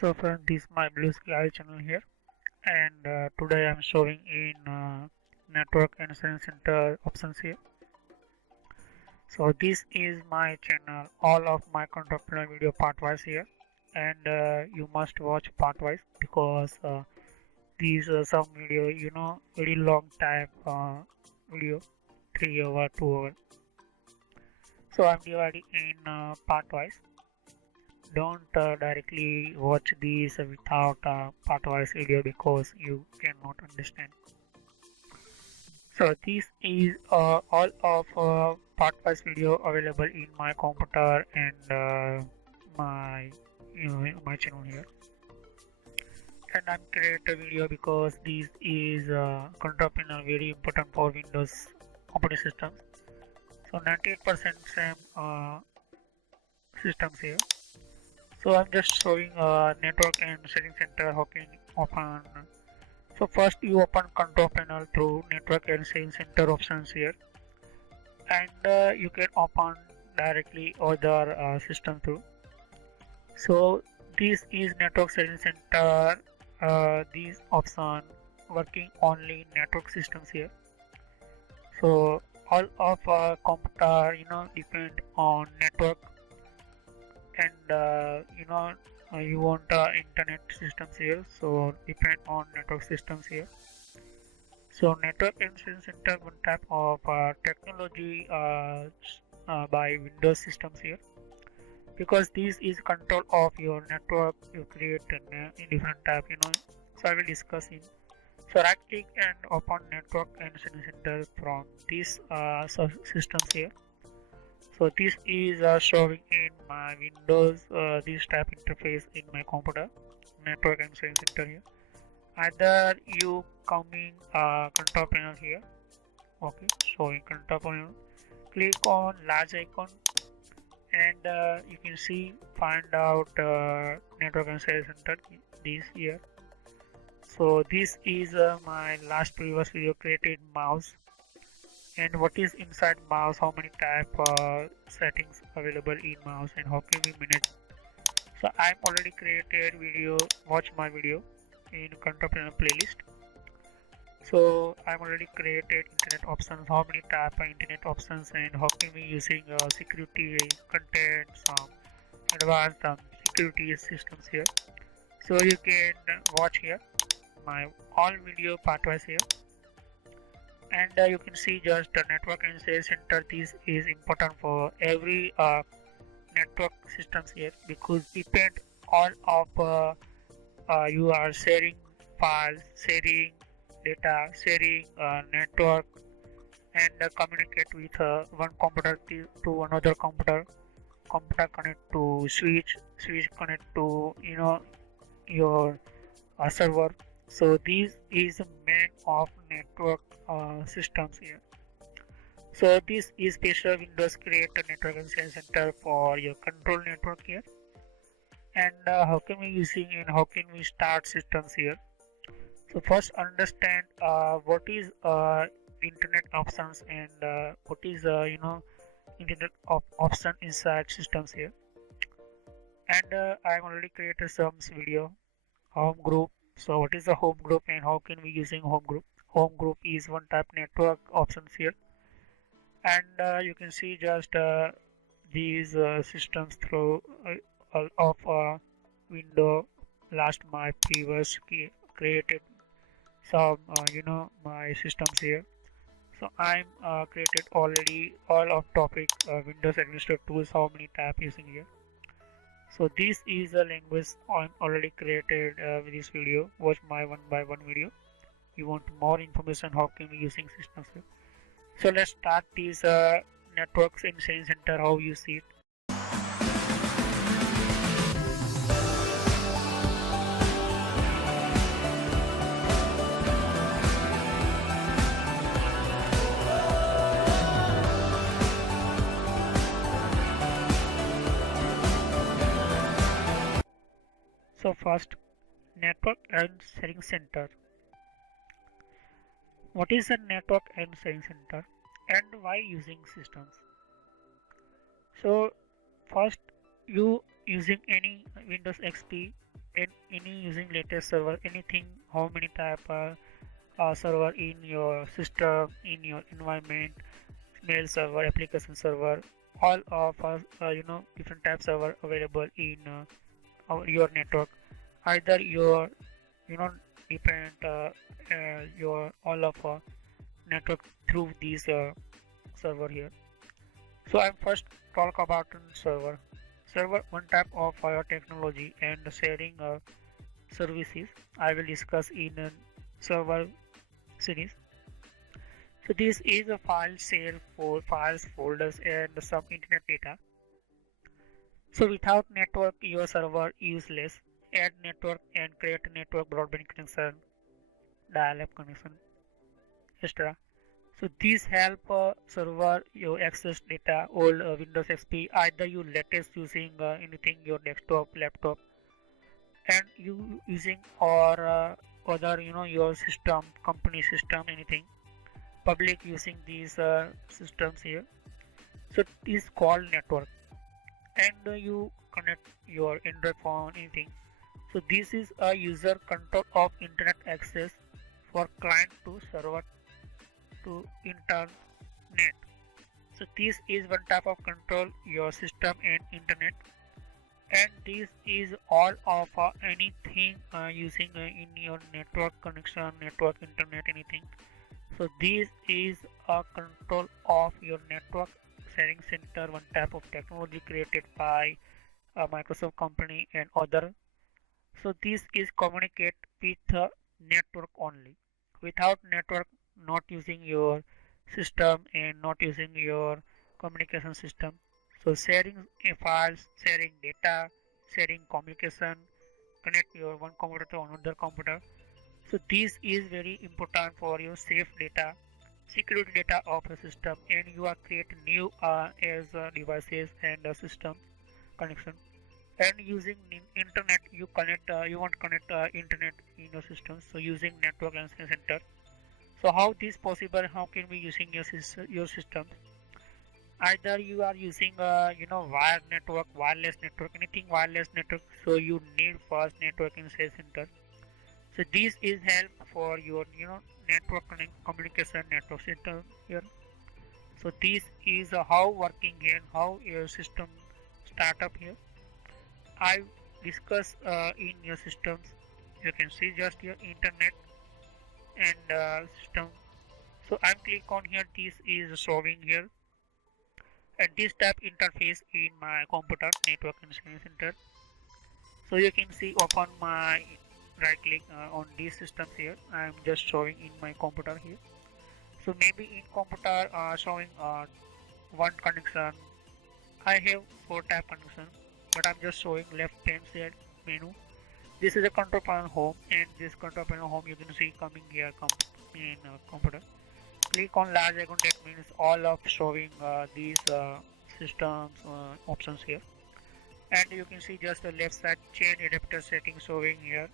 So friend, this is my Blue Sky channel here, and today I'm showing in network and science center options here. So this is my channel, all of my contemporary video part-wise here, and you must watch part-wise because these some video, very long time video, 3 hour, 2 hour. So I'm dividing in part-wise. Don't directly watch these without part-wise video because you cannot understand. So this is all of part-wise video available in my computer and my my channel here. And I'm create a video because this is controller very important for Windows operating systems. So 98% same systems here. So I'm just showing network and setting center how can open. So first you open control panel through network and setting center options here, and you can open directly other system too. So this is network setting center. This option working only network systems here. So all of computer depend on network and you want internet systems here, so depend on network systems here. So network and center one type of technology by Windows systems here, because this is control of your network you create in different type so I will discuss in. So right click and open network and center from this systems here. So this is showing in my Windows this type interface in my computer, network and center here. Either you coming control panel here, okay, showing control panel. Click on large icon, and you can see find out network and center this here. So this is my last previous video created mouse, and what is inside mouse, how many type settings available in mouse, and how can we manage. So I'm already created video, watch my video in control panel playlist. So I'm already created internet options, how many type of internet options, and how can we using security content, some advanced security systems here. So you can watch here my all video part-wise here, and you can see just the network and sales center. This is important for every network systems here, because depend all of you are sharing files, sharing data, sharing network, and communicate with one computer to another computer, computer connect to switch, switch connect to your server. So this is main of network systems here. So this is special Windows create a network and sales center for your control network here. And how can we using and how can we start systems here. So first understand what is internet options, and what is internet option inside systems here. And I already created some video home group. So what is a home group and how can we using home group. Home group is one type network options here, and you can see just these systems through of window last my previous created some my systems here. So I'm created already all of topic Windows Administrator tools, how many tab using here. So this is a language I'm already created with this video. Watch my one by one video. You want more information how can we using systems here. So let's start these networks in Science Center, how you see it. So first, network and sharing center. What is a network and sharing center, and why using systems? So first, you using any Windows XP in any using latest server, anything, how many type server in your system, in your environment, mail server, application server, all of us, different types server available in your network. Either your, you know, depend your all of network through these server here. So I'm first talk about server. Server one type of technology and sharing services I will discuss in a server series. So this is a file share for files, folders and some internet data. So without network your server useless. Add network and create a network broadband connection, dial-up connection, etc. So these help server you access data old Windows XP either you latest using anything your desktop, laptop, and you using or other your system, company system, anything public using these systems here. So this called network, and you connect your Android phone, anything. So this is a user control of internet access for client to server to internet. So this is one type of control your system and internet, and this is all of anything using in your network connection, network internet, anything. So this is a control of your network sharing center, one type of technology created by a Microsoft company and other. So this is communicate with network only. Without network, not using your system and not using your communication system. So sharing files, sharing data, sharing communication, connect your one computer to another computer. So this is very important for your safe data, security data of a system, and you are create new as devices and system connection. And using internet, you connect, you want to connect internet in your system. So using network and center. So how this possible? How can we using your system? Either you are using wired network, wireless network, anything wireless network. So you need fast network in sales center. So this is help for your network communication network center here. So this is how working here, how your system start up here. I discuss in your systems. You can see just your internet and system. So I'm click on here. This is showing here, and this tab interface in my computer network and center. So you can see open my right click on these systems here. I'm just showing in my computer here. So maybe in computer showing one connection. I have 4 tab connection, but I'm just showing left hand side menu. This is a control panel home, and this control panel home you can see coming here in computer. Click on large icon, that means all of showing these systems options here. And you can see just the left side change adapter settings showing here,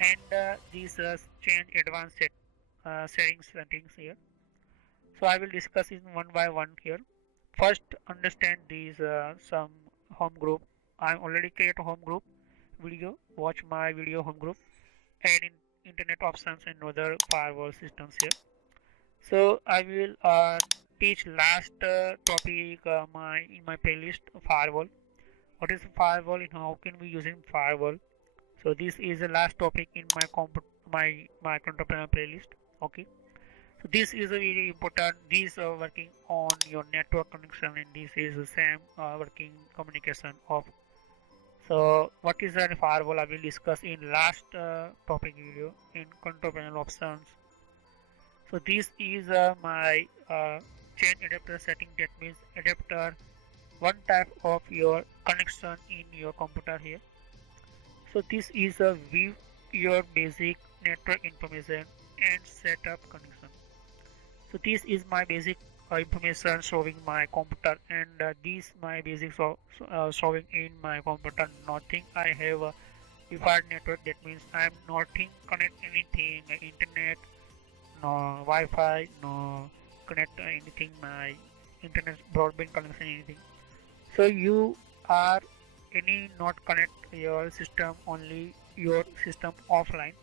and these change advanced settings here. So I will discuss in one by one here. First understand these some home group. I already create a home group video, watch my video home group, and in internet options and other firewall systems here. So I will teach last topic in my playlist firewall. What is firewall and how can we using firewall? So this is the last topic in my control panel playlist. Okay. So this is a very important. This working on your network connection, and this is the same working communication of. So what is a firewall? I will discuss in last topic video in control panel options. So this is my chain adapter setting. That means adapter one type of your connection in your computer here. So this is a view your basic network information and setup connection. So this is my basic information showing my computer, and this my basic showing in my computer. Nothing I have a default network. That means I am nothing connect anything internet, no Wi-Fi, no connect anything my internet broadband connection anything. So you are any not connect your system, only your system offline.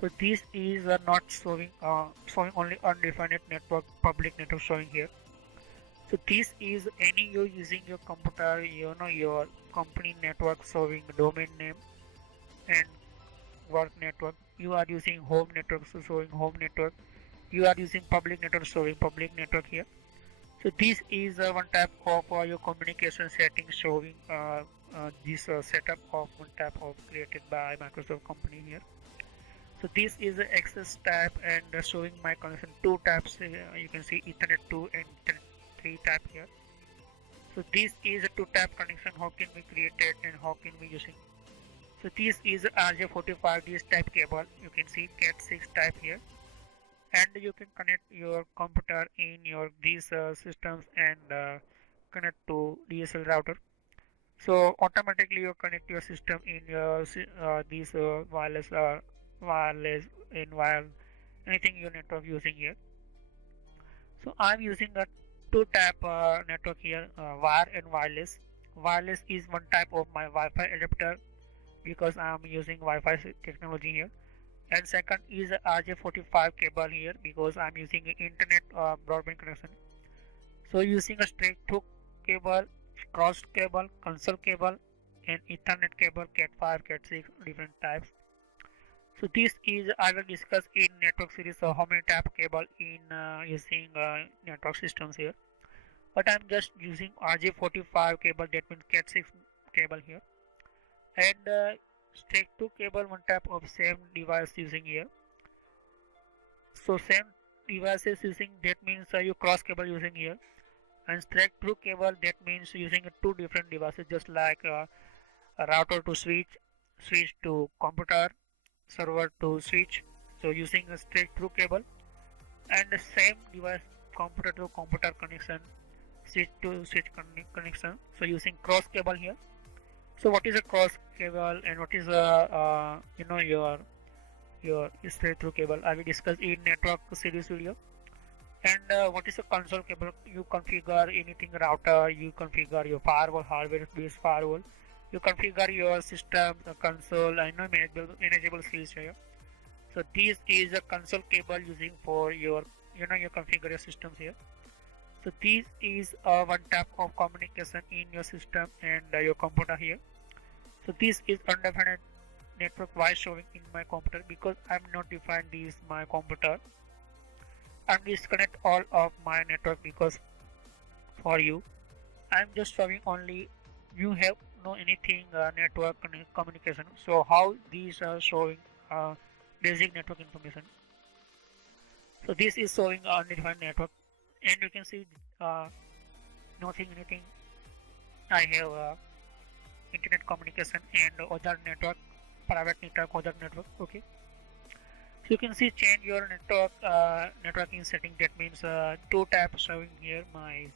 So this is not showing only undefined network, public network showing here. So this is any you using your computer, your company network showing domain name and work network. You are using home network, so showing home network. You are using public network, showing public network here. So this is one type of your communication settings showing this setup of one type of created by Microsoft company here. So this is the access tab and showing my connection two tabs. You can see Ethernet 2 and Ethernet 3 tab here. So this is a two tab connection. How can we create it and how can we using? So this is RJ45 type cable. You can see Cat6 type here, and you can connect your computer in your these systems and connect to DSL router. So automatically you connect your system in your these wireless in while anything your network using here. So I'm using a two type network here, wire and wireless. Wireless is one type of my Wi-Fi adapter because I'm using Wi-Fi technology here. And second is RJ45 cable here because I'm using internet broadband connection. So using a straight through cable, crossed cable, console cable, and Ethernet cable, Cat5, Cat6, different types. So this is I will discuss in network series how many type cable in using network systems here. But I'm just using RJ45 cable, that means Cat6 cable here, and straight through cable one type of same device using here. So same devices using, that means you cross cable using here, and straight through cable, that means using two different devices, just like a router to switch, switch to computer, server to switch. So using a straight through cable, and the same device computer to computer connection, switch to switch connection. So using cross cable here. So what is a cross cable and what is a your straight through cable? I will discuss in network series video. And what is a console cable? You configure anything router, you configure your firewall, hardware based firewall, you configure your system, the console, I know manageable skills here. So this is a console cable using for your your configure your systems here. So this is one type of communication in your system and your computer here. So this is undefined network why showing in my computer because I'm not defined this my computer. I'm disconnect all of my network because for you I'm just showing only you have no anything network communication. So how these are showing basic network information. So this is showing undefined network, and you can see nothing anything. I have internet communication and other network, private network, other network. Okay. So you can see change your network networking setting. That means two tabs showing here my.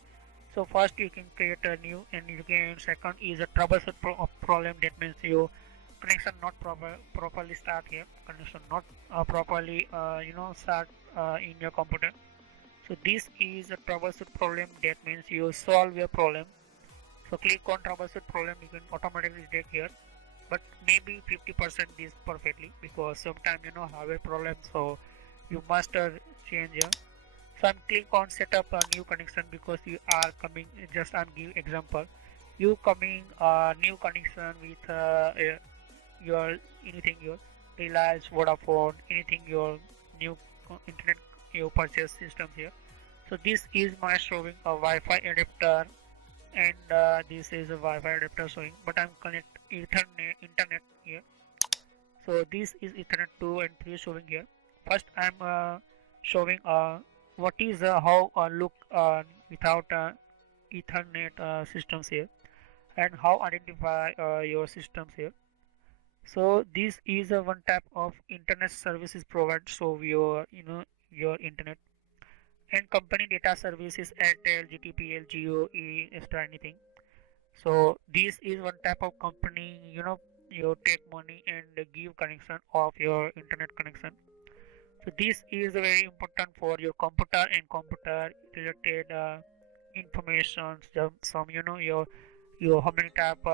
So first you can create a new, and you can second is a troubleshoot problem. That means you connection not properly start here. Connection not properly start in your computer. So this is a troubleshoot problem. That means you solve your problem. So click on troubleshoot problem. You can automatically take here. But maybe 50% is perfectly because sometimes have a problem, so you must change here. So I'm click on set up a new connection because you are coming, just I'm give example, you coming new connection with your anything your Reliance, Vodafone, anything your new internet you purchase systems here. So this is my showing a Wi-Fi adapter, and this is a Wi-Fi adapter showing, but I'm connect Ethernet internet here. So this is Ethernet 2 and 3 showing here. First I'm showing what is how look without Ethernet systems here, and how identify your systems here. So this is one type of internet services provided, so your your internet and company data services, Airtel, GTPL, Geo, extra anything. So this is one type of company, you take money and give connection of your internet connection. So this is very important for your computer and computer related information, some your how many type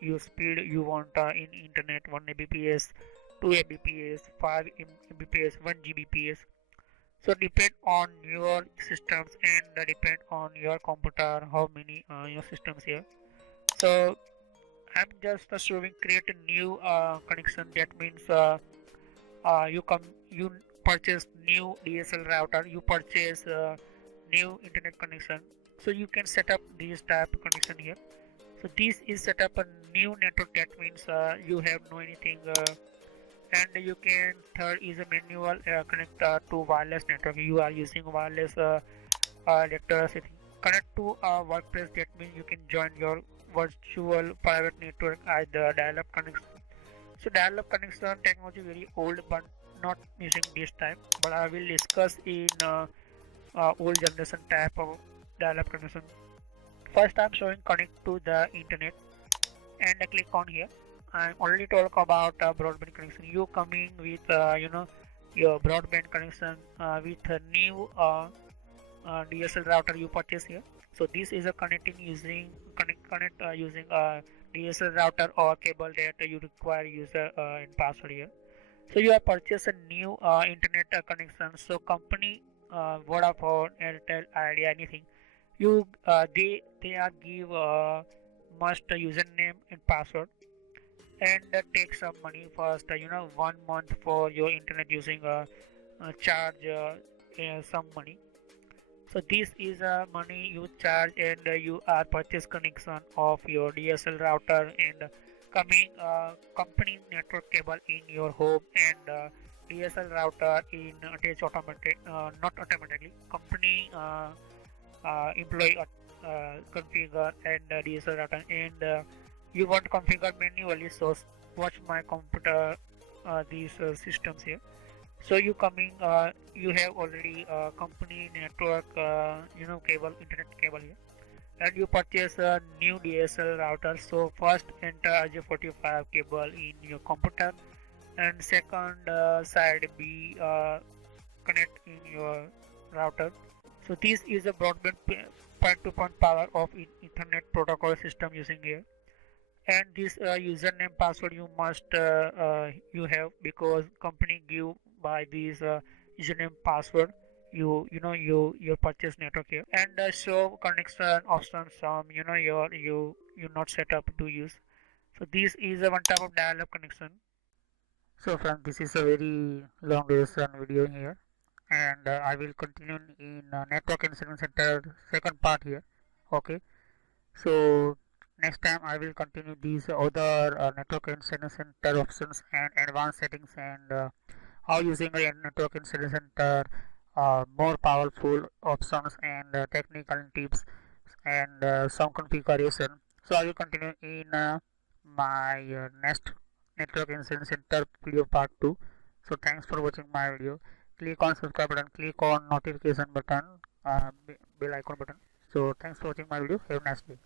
you speed you want in internet, 1 Mbps, 2 Mbps, 5 Mbps, 1 Gbps. So depend on your systems and depend on your computer how many your systems here. So I'm just showing create a new connection. That means you purchase new DSL router, you purchase new internet connection. So you can set up this type of connection here. So this is set up a new network. That means you have no anything and you can third is a manual connect to wireless network. You are using wireless electricity connect to a workplace. That means you can join your virtual private network as the dial-up connection. So dial-up connection technology very old but not using this time, but I will discuss in old generation type of dial-up connection. First I'm showing connect to the internet and I click on here. I already talk about broadband connection. You coming with your broadband connection with a new DSL router you purchase here. So this is a connecting using connect using a DSL router or cable that you require user and password here. So you have purchased a new internet connection. So company Vodafone, Airtel, Idea, anything you they are give must username and password and take some money first 1 month for your internet using charge some money. So this is money you charge and you are purchase connection of your DSL router and coming company network cable in your home and DSL router in attach automatic not automatically company employee configure and DSL router and you want to configure manually. So watch my computer these systems here. So you coming you have already company network cable internet cable here and you purchase a new DSL router. So first enter RJ45 cable in your computer and second side be connect in your router. So this is a broadband point-to-point power of Ethernet protocol system using here. And this username password you must you have because company give by this username password you purchase network here and show connection options some you not set up to use. So this is a one type of dial-up connection. So friends, this is a very long duration video here and I will continue in network incident center second part here. Okay, so next time I will continue these other network incident center options and advanced settings and how using a network incident center more powerful options and technical tips and some configuration. So I will continue in my next network incident center video part 2. So thanks for watching my video. Click on subscribe button, click on notification button, bell icon button. So thanks for watching my video. Have a nice day.